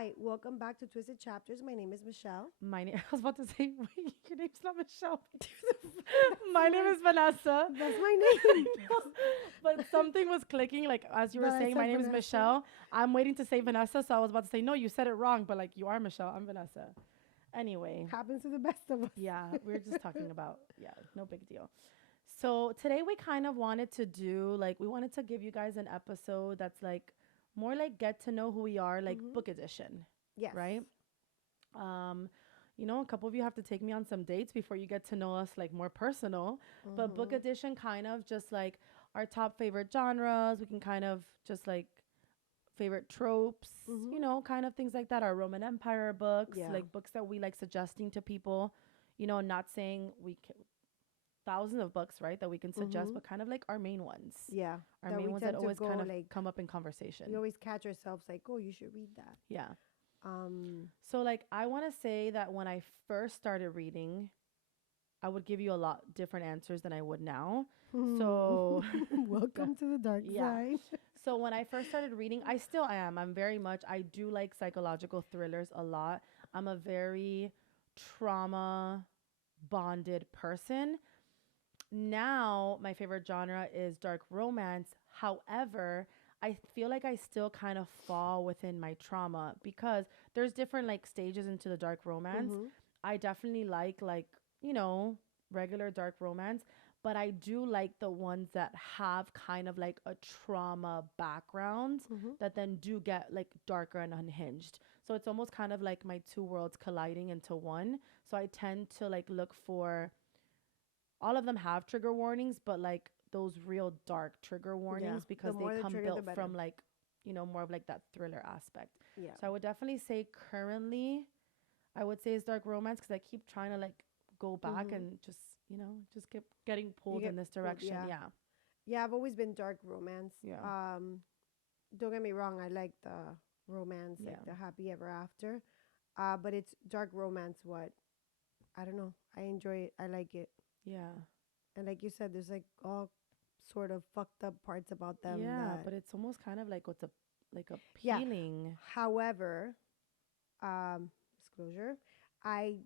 Hi, welcome back to Twisted Chapters. My name is Michelle. My name. I was about to say, wait, your name's not Michelle. That's My name my is Vanessa. that's my name. I know, but something was clicking. Like as you were But I saying, my said name is Vanessa. Michelle. I'm waiting to say Vanessa, so I was about to say no. You said it wrong, but like you are Michelle. I'm Vanessa. Anyway, Happens to the best of us. yeah, we are just talking about no big deal. So today we kind of wanted to do like we wanted to give you guys an episode that's like more like get to know who we are, like Hmm. book edition, Yes. right? Um, a couple of you have to take me on some dates before you get to know us like more personal. But book Hmm. edition kind of just like our top favorite genres. We can kind of just like favorite tropes, Hmm. kind of things like that. Our Roman Empire books, Yeah. like books that we like suggesting to people. Not saying thousands of books, right, that we can suggest, Hmm. but kind of like our main ones. Yeah. Our That main we ones that tend to always go kind of like come up in we conversation. always catch ourselves like, oh, you should read that. Yeah. Um. So like I want to say that when I first started reading, I would give you a lot different answers than I would now. So, yeah. Welcome to the dark Yeah. side. So when I first started reading, I still am. I'm very much I do like psychological thrillers a lot. I'm a very trauma bonded person. Now, my favorite genre is dark romance. However, I feel like I still kind of fall within my trauma because there's different like stages into the dark romance. Hmm. I definitely like, you know, regular dark romance, but I do like the ones that have kind of like a trauma background Hmm. that then do get like darker and unhinged. So it's almost kind of like my two worlds colliding into one. So I tend to like look for all of them have trigger warnings, but like those real dark trigger Yeah. warnings The because they more the come trigger, the built better. from like, more of like that thriller aspect. Yeah. So I would definitely say currently, I would say it's dark romance because I keep trying to like go back Hmm. and just keep getting You pulled in get this pulled. direction. Yeah. Yeah. Yeah. I've always been dark romance. Yeah. Don't get me wrong, I like the romance, like Yeah. the happy ever after. But it's dark romance what I don't know. I enjoy it. I like it. Yeah. And like you said, there's like all sort of fucked up parts about them Yeah. that But it's almost kind of like what's a like yeah. appealing. However, disclosure, I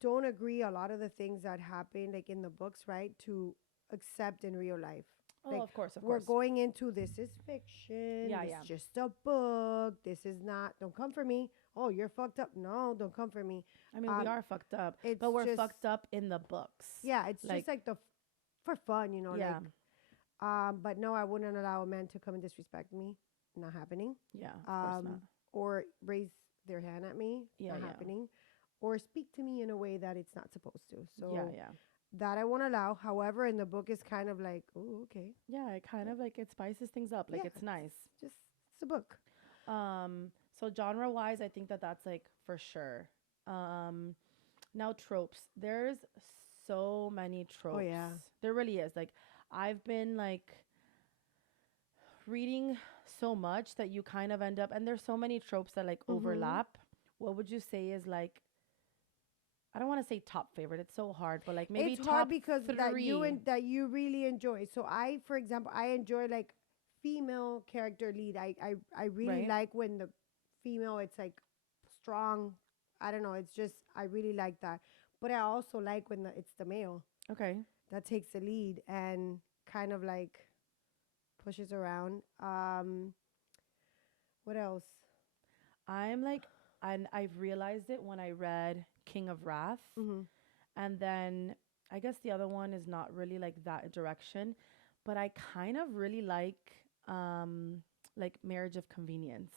don't agree a lot of the things that happen like in the books, right, to accept in real life. Oh, Like of course, of we're course. going into this is fiction, Yeah, this yeah. is just a book, this is not don't come for me. Oh, you're fucked up. No, don't come for me. I mean, we Um are fucked up, it's but we're just fucked up in the books. yeah, it's just Like, like for fun, like yeah, but no, I wouldn't allow a man to come and disrespect me. Not happening. yeah, of course not. Um or raise their hand at me. Yeah, Not yeah, happening. Or speak to me in a way that it's not supposed to. yeah, So yeah. that I won't allow. However, in the book is kind of like, oh, okay. Yeah, it kind of like it spices things up. Yeah, Like it's nice. just it's a book. So genre wise, I think that that's like for sure. Um, Now tropes. There's so many Oh tropes. yeah. There really is. Like I've been like reading so much that you kind of end up and there's so many tropes that like Mm-hmm. overlap. What would you say is like I don't want to say top favorite. It's so hard, but like maybe It's hard top because three. that you really enjoy. So I, for example, I enjoy like female character lead. I really Right? like when the female it's like strong. I don't know. It's just I really like that. But I also like when it's the male Okay. that takes the lead and kind of like pushes around. What else? I'm like, and I've realized it when I read King of Wrath. Mm-hmm. And then I guess the other one is not really like that direction, but I kind of really like Marriage of Convenience.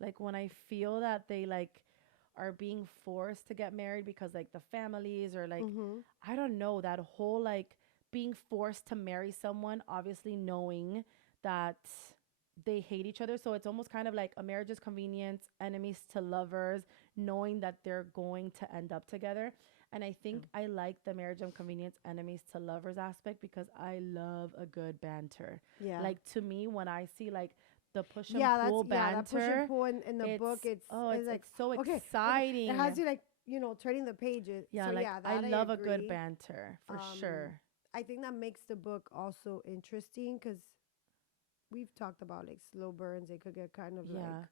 Like when I feel that they like are being forced to get married because like the families or like Mm-hmm. I don't know, that whole like being forced to marry someone obviously knowing that they hate each other. So it's almost kind of like a marriage is convenience, enemies to lovers, knowing that they're going to end up together. And I think I like the marriage of convenience, enemies to lovers aspect because I love a good banter. Yeah. Like to me, when I see like the push and Yeah, that's pull yeah, that push and banter, pull in the it's book it's like it's so okay, okay. It exciting. has you like, turning the pages. Yeah, So like yeah, I that I love a good agree. banter for Um sure. I think that makes the book also interesting cuz we've talked about like slow burns. It could get kind of like Yeah.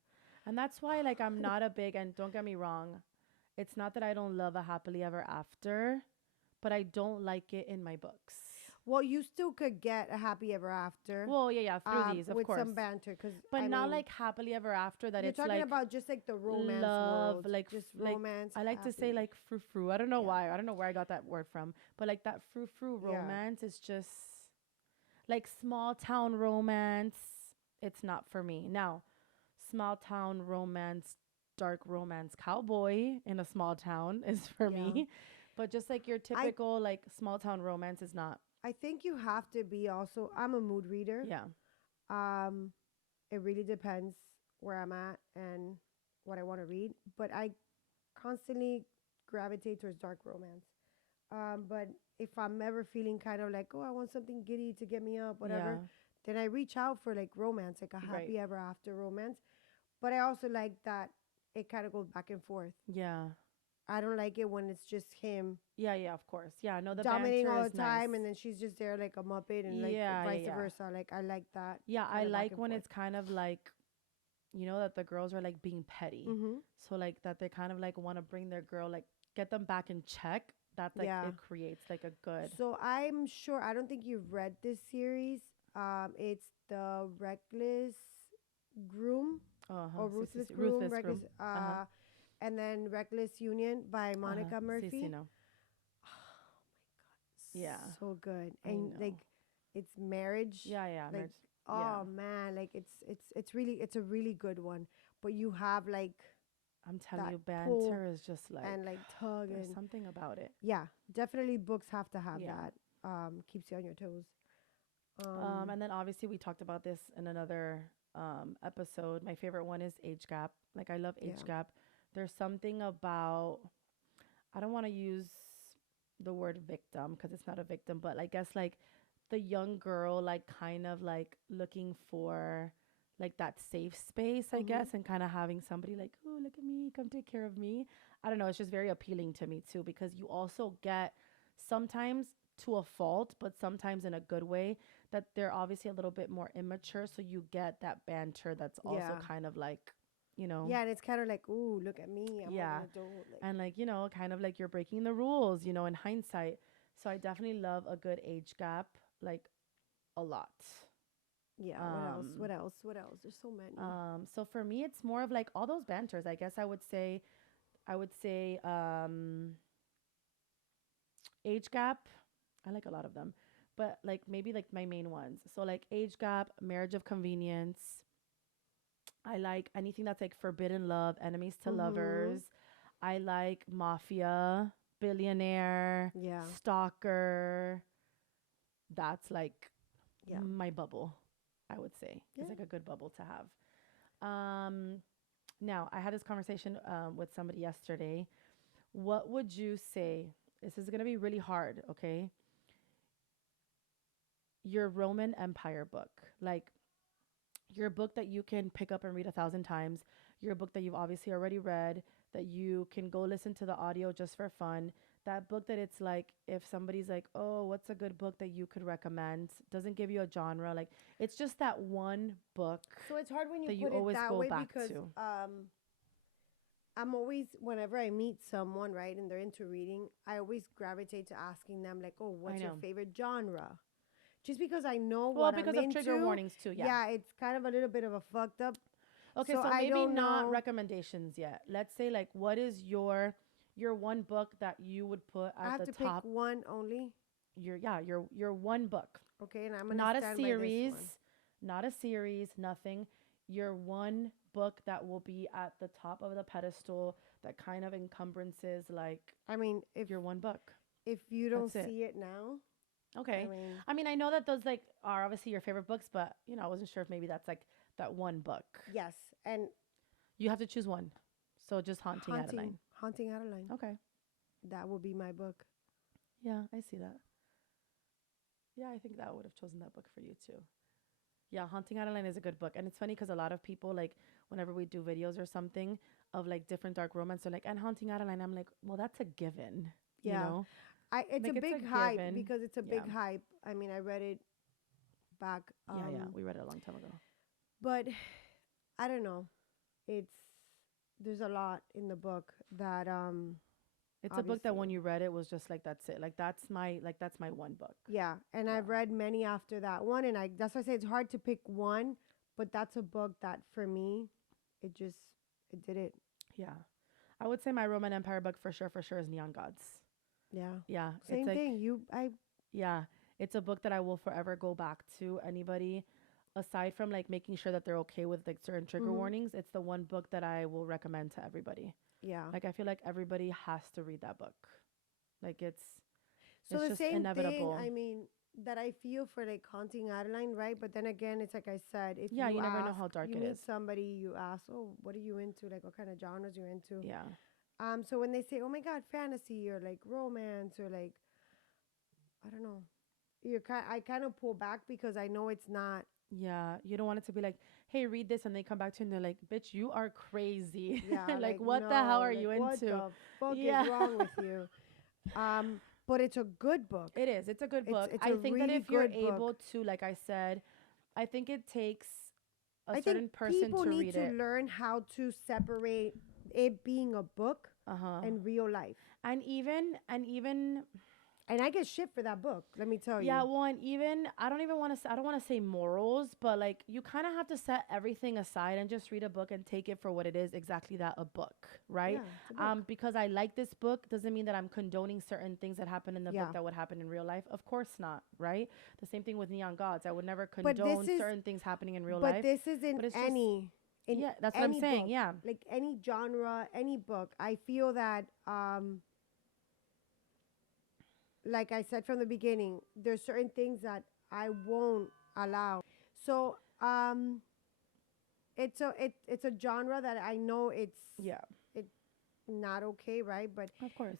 And that's why, like, I'm not a big, and don't get me wrong, it's not that I don't love a happily ever after, but I don't like it in my books. Well, you still could get a happy ever after, Well, yeah, yeah, through these, of with course. some banter, because But I not mean, like happily ever after that you're it's talking like about just like the romance love, world, like just like romance, I like to say happy. like frou frou. I don't know Yeah, why. I don't know where I got that word from. But like that frou frou yeah. romance is just like small town romance. It's not for me. Now, small town romance, dark romance cowboy in a small town is for Yeah. me. But just like your I typical like small town romance is not. I think you have to be also. I'm a mood reader. Yeah. Um, it really depends where I'm at and what I want to read. But I constantly gravitate towards dark romance. But if I'm ever feeling kind of like, oh, I want something giddy to get me up, Yeah. whatever, then I reach out for like romance, like a Right. happy ever after romance. But I also like that it kind of goes back and forth. Yeah. I don't like it when it's just him Yeah, yeah, of course. Yeah, no, the dominating banter all is the nice. time, and then she's just there like a muppet, and like Yeah, yeah, vice yeah. versa. Like I like that Yeah, I kind of back like and when forth. it's kind of like, that the girls are like being petty. Mm-hmm. So like that they kind of like want to bring their girl, like get them back in check. That like Yeah. it creates like a good. So I'm sure I don't think you've read this series. It's the Reckless Groom Uh huh. or See, see, Ruthless see. Groom, Ruthless Reckless, groom. Uh huh. and then Reckless Union by Uh huh. Monica See, see, Murphy. no. Yeah, So good, I and like know. it's marriage, Yeah, yeah. like Marriage. Yeah, oh man, like it's a really good one. But you have like I'm telling that you, pull banter is just like and like tug there's and something about it. yeah, definitely books have to have Yeah. that. Keeps you on your toes. Um, And then obviously we talked about this in another episode. My favorite one is age gap. Like I love age yeah. gap. There's something about I don't want to use the word victim because it's not a victim, but I guess like the young girl like kind of like looking for like that safe space, I Mhm. guess, and kind of having somebody like, oh, look at me, come take care of me. I don't know. It's just very appealing to me too because you also get sometimes to a fault, but sometimes in a good way that they're obviously a little bit more immature. So you get that banter that's also Yeah. kind of like, you know, Yeah, and it's kind of like, ooh, look at me, I'm more than yeah. an adult. Like, And like, kind of like you're breaking the rules, in hindsight. So I definitely love a good age gap, like a lot. yeah. What else? Um, What else? What else? There's so many. so for me it's more of like all those banters. I guess I would say age gap. I like a lot of them. But like maybe like my main ones. So like age gap, marriage of convenience. I like anything that's like forbidden love, enemies to Mhm. lovers. I like mafia, billionaire, Yeah. stalker. That's like Yeah. my bubble, I would say. Yeah. It's like a good bubble to have. Now, I had this conversation with somebody yesterday. What would you say? This is going to be really hard, okay? Your Roman Empire book. Like your book that you can pick up and read 1,000 times, your book that you've obviously already read, that you can go listen to the audio just for fun. That book that it's like, if somebody's like, oh, what's a good book that you could recommend? Doesn't give you a genre. Like, it's just that one book So it's hard when you that you put it always that go way back because to. I'm always whenever I meet someone, right, and they're into reading, I always gravitate to asking them like, "Oh, I what's your know. favorite genre?" Just because I know Well, what I'm because of trigger into. warnings too, yeah. Yeah, it's kind of a little bit of a fucked up. Okay, So so I maybe don't not know. recommendations yet. Let's say like what is your one book that you would put I at have the to pick top. one only. Your one book. Okay, and I'm gonna Not a stand by this series, one. not a series, nothing. Your one book that will be at the top of the pedestal that kind of encumbrances like I mean, your one book. if you don't That's it. see it now, I Okay. mean, I mean, I know that those like are obviously your favorite books, but I wasn't sure if maybe that's like that one book. yes, and You have to choose one. So just Haunting haunting, Adeline. haunting Adeline. Okay. That would be my book. Yeah, I see that. Yeah, I think that I would have chosen that book for you too. Yeah, Haunting Adeline is a good book. And it's funny because a lot of people, like, whenever we do videos or something of like different dark romance, they're like, and Haunting Adeline, I'm like, well, that's a given, you Yeah, know? it's a Like, it's a big hype given. because it's a Yeah. big hype. I mean, I read it back, Yeah, yeah. We read it a long time ago. but I don't know. it's there's a lot in the book that It's a book that when obviously, you read it was just like that's it. That's my one book. yeah, and Yeah. I've read many after that one, and I that's why I say it's hard to pick one, but that's a book that for me, it just it did it. Yeah. I would say my Roman Empire book for sure is Neon Gods. Yeah, Yeah. It's same like thing. You I yeah, it's a book that I will forever go back to. Anybody aside from like making sure that they're okay with like certain trigger mhm, warnings, it's the one book that I will recommend to everybody. yeah. Like I feel like everybody has to read that book. Like So it's the just same thing, inevitable. I mean, that I feel for like haunting Adeline, right? But then again, it's like I said, if Yeah, you you never know ask, how dark you it is. meet somebody, you ask, oh, what are you into? Like, what kind of genres you're into? Yeah. So when they say, oh my God, fantasy or like romance or like, I don't know, I kind of pull back because I know it's not, Yeah, you don't want it to be like, "Hey, read this," and they come back to you and they're like, "Bitch, you are crazy. yeah, Like, like, what the hell no, are like, you what into?" the fuck is Yeah. wrong with you? But it's a good book. It is. It's a good book. It's a I think that really if you're good book. able to, like I said, I think it takes a I think certain person people to need read to it. learn how to separate it being a book Uh-huh. and real life. And even And I get shit for that book, let me tell yeah, you. well, and even I don't even want to I don't want to say morals, but like you kind of have to set everything aside and just read a book and take it for what it is, exactly that, a book, right? Yeah, it's a book. Because I like this book doesn't mean that I'm condoning certain things that happen in the book Yeah. that would happen in real life. Of course not, right? The same thing with Neon Gods. I would never But condone certain things happening in real but life, this is but it's just in yeah, that's what I'm any saying. book, Yeah. like any genre, any book. I feel that like I said from the beginning, there's certain things that I won't allow. So it's a genre that I know Yeah. it's not okay, right? But Of course.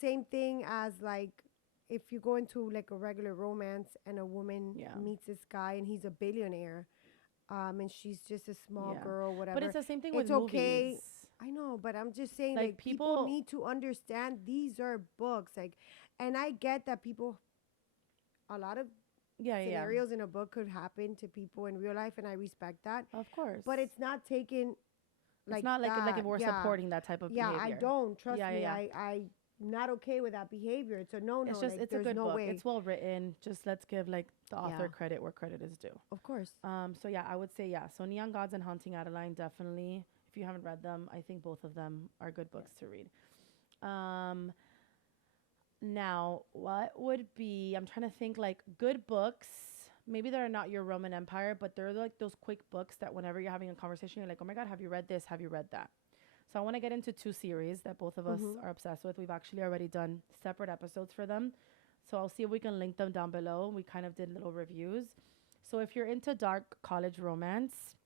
same thing as like if you go into like a regular romance and a woman Yeah. meets this guy and he's a billionaire, and she's just a small Yeah. girl, But whatever. it's the same thing with It's movies. okay. I know, but I'm just saying Like like people people need to understand these are books. Like, and I get that people a lot of yeah, yeah, yeah. scenarios in a book could happen to people in real life and I respect that. Of course. But it's not taken It's like not like if that. we're Yeah. supporting that type of Yeah, I behavior. don't. Trust Yeah, yeah, me. yeah. I not okay with that behavior. It's a no It's no. just Like it's a there's good no book. way. It's well written. Just let's give like the author Yeah. credit where credit is due. Of course. So yeah, I would say yeah. So Neon Gods and Haunting Adeline, definitely. If you haven't read them, I think both of them are good Yes. books to read. Um Now, what would be, I'm trying to think like good books. Maybe they're not your Roman Empire, but they're like those quick books that whenever you're having a conversation, you're like, oh my God, have you read this? Have you read that? So I want to get into two series that both of us Mhm. are obsessed with. We've actually already done separate episodes for them. So I'll see if we can link them down below. We kind of did little reviews. So if you're into dark college romance,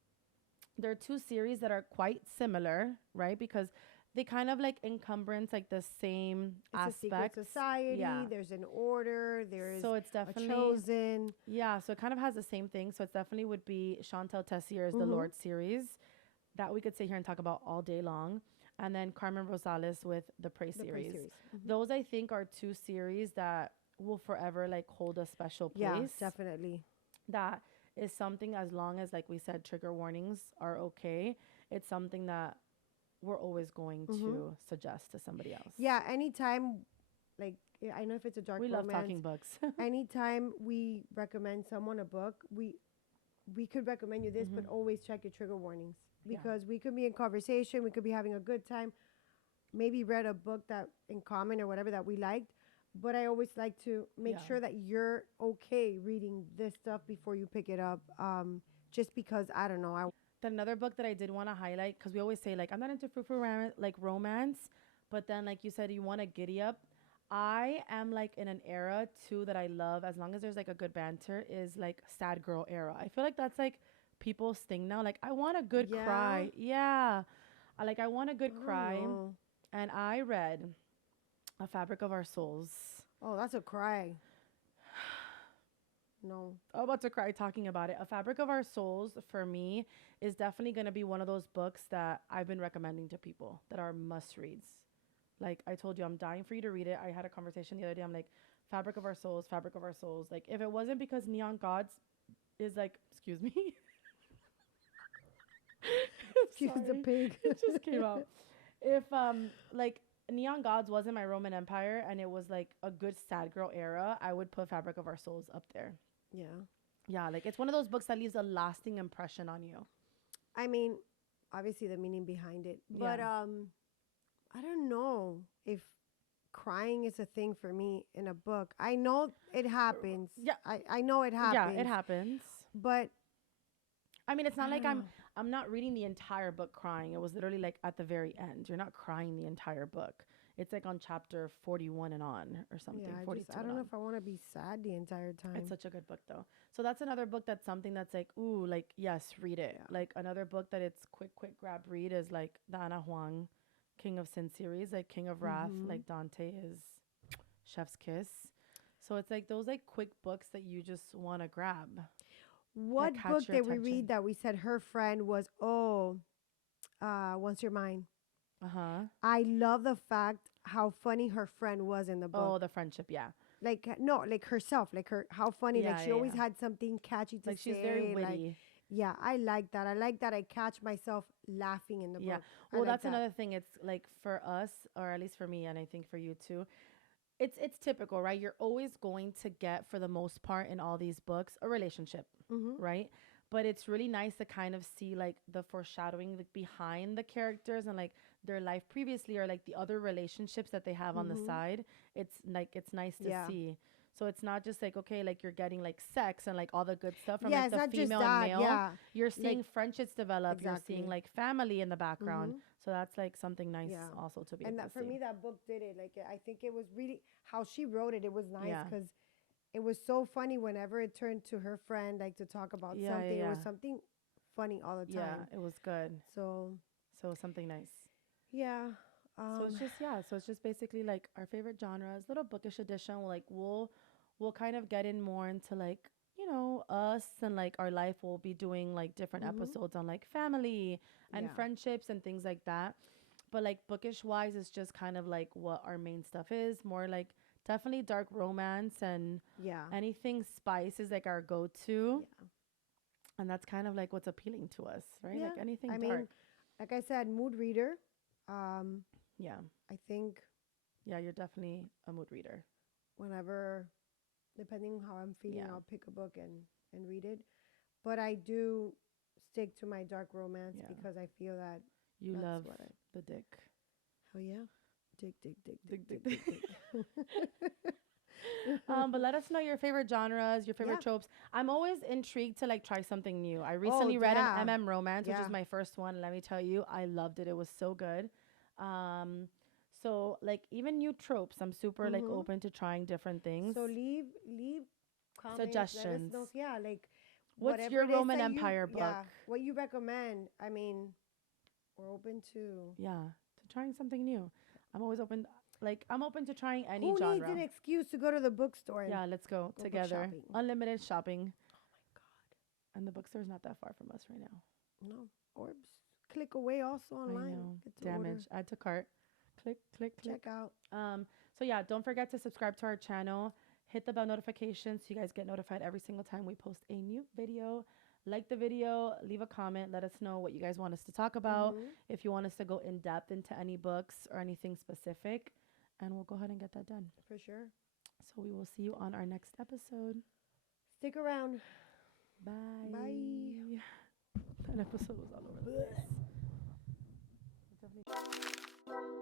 there are two series that are quite similar, right? Because they kind of like encumbrance like the same It's a secret aspects. society. Yeah. There's an order. There's So it's a definitely chosen. yeah, so it kind of has the same thing. So it's definitely would be Chantal Tessier's The Mhm. Lord series that we could sit here and talk about all day long. And then Carmen Rosales with the Prey The Prey series. series. Mhm. Those I think are two series that will forever like hold a special Yeah, place. definitely. That is something as long as like we said trigger warnings are okay. It's something that we're always going Mhm. to suggest to somebody else. Yeah, anytime, like I know if it's a dark We love romance, talking books. anytime we recommend someone a book, we could recommend you this, but Mhm. always check your trigger warnings Yeah. because we could be in conversation, we could be having a good time, maybe read a book that in common or whatever that we liked. But I always like to make Yeah. sure that you're okay reading this stuff before you pick it up. Just because I don't know, I Then another book that I did want to highlight because we always say like I'm not into like romance, but then like you said you want to giddy up. I am like in an era too that I love as long as there's like a good banter is like sad girl era. I feel like that's like people's thing now. Like I want a good yeah, cry. Yeah. I want a good I don't cry. know. And I read A Fabric of Our Souls. Oh, that's a cry. No. I'm about to cry talking about it. A Fabric of Our Souls for me is definitely going to be one of those books that I've been recommending to people that are must reads. Like I told you, I'm dying for you to read it. I had a conversation the other day. I'm like, Fabric of Our Souls, Fabric of Our Souls. Like if it wasn't because Neon Gods is like, excuse me. Excuse the Sorry. pig. It just came out. If like Neon Gods wasn't my Roman Empire and it was like a good sad girl era, I would put Fabric of Our Souls up there. Yeah. Yeah, like it's one of those books that leaves a lasting impression on you. I mean, obviously the meaning behind it, but Yeah. I don't know if crying is a thing for me in a book. I know it happens. Yeah, I know it yeah, it happens, happens. but I mean, it's I not like don't know. I'm not reading the entire book crying. It was literally like at the very end. You're not crying the entire book. It's like on chapter 41 and on or Yeah, something, 42 I and don't know on. if I want to be sad the entire It's time. such a good book though. So that's another book that's something that's like, ooh, like yes, read it. Yeah. Like another book that it's quick grab read is like the Ana Huang King of Sin series, like King of Wrath, Mhm. like Dante is Chef's Kiss. So it's like those like quick books that you just want to grab that What catch book your did we read attention. that we said her friend was Once You're Mine? Uh-huh. I love the fact how funny her friend was in the book. Oh, the friendship, yeah. Like no, like herself, like her how funny. Like Yeah, she yeah, always yeah. had something catchy to Like she's very say. Like witty. yeah, I like that. I like that I catch myself laughing in the Yeah. book. I Well, like that's that. another thing. It's like for us, or at least for me, and I think for you too, it's typical, right? You're always going to get, for the most part, in all these books, a relationship, Mhm. right? But it's really nice to kind of see like the foreshadowing like behind the characters and like their life previously or like the other relationships that they have on the Mhm. side. It's nice to Yeah. see. So it's not just like okay, like you're getting like sex and like all the good stuff from Yeah, like it's the not just female and that. male. Yeah. You're Like seeing friendships develop. You're seeing exactly. like family in the background. Mhm. So that's like something nice Yeah. also to be And able to that for see. me that book did it. Like I think it was really how she wrote it. It was nice Yeah. cuz it was so funny whenever it turned to her friend like to talk about Yeah, yeah, something. It yeah. was something funny all the Yeah, time. it was good. So, So something nice. yeah. So it's just yeah, so it's just basically like our favorite genres, little bookish edition. We'll kind of get in more into like, you know, us and like our life. We'll be doing like different Mhm. episodes on like family and Yeah. friendships and things like that. But like bookish wise it's just kind of like what our main stuff is. More like definitely dark romance and Yeah. anything spice is like our go to. Yeah. And that's kind of like what's appealing to us, right? Yeah. Like anything I dark. mean, like I said, mood reader. Um, Yeah. I think Yeah, you're definitely a mood reader. whenever, depending on how I'm feeling, Yeah. I'll pick a book and read it. But I do stick to my dark romance Yeah. because I feel that You that's love what I. the dick. Oh yeah, dig, dig, dig, dig, Dick, dick, dig. dick, dick. But let us know your favorite genres, your Yeah. favorite tropes. I'm always intrigued to like try something new. I Oh recently read an yeah, Romance, which yeah. is my first one. Let me tell you, I loved it. It was so good. Um, so like even new tropes, I'm super like Mhm. open to trying different things. So leave comments. Let us Suggestions. know. Yeah, like What's whatever your it is Roman that you Empire book? yeah what you recommend. I mean, we're open to. Yeah, to trying something new. I'm always open. Like I'm open to trying any Who needs an genre. excuse to go to the bookstore and Yeah, let's go go book together. shopping? Unlimited shopping. Oh And the bookstore's not that far from us right now. my god, no. Or click away also I online. know. Get to order. Damage. Add to cart. Click, click, click. Check out. So yeah, don't forget to subscribe to our channel. Hit the bell notification so you guys get notified every single time we post a new video. Like the video, leave a comment, let us know what you guys want us to talk about. Mhm. If you want us to go in depth into any books or anything specific, and we'll go ahead and get that done. For sure. So we will see you on our next episode. Stick around. Bye. Bye. That episode was all over the place. Definitely.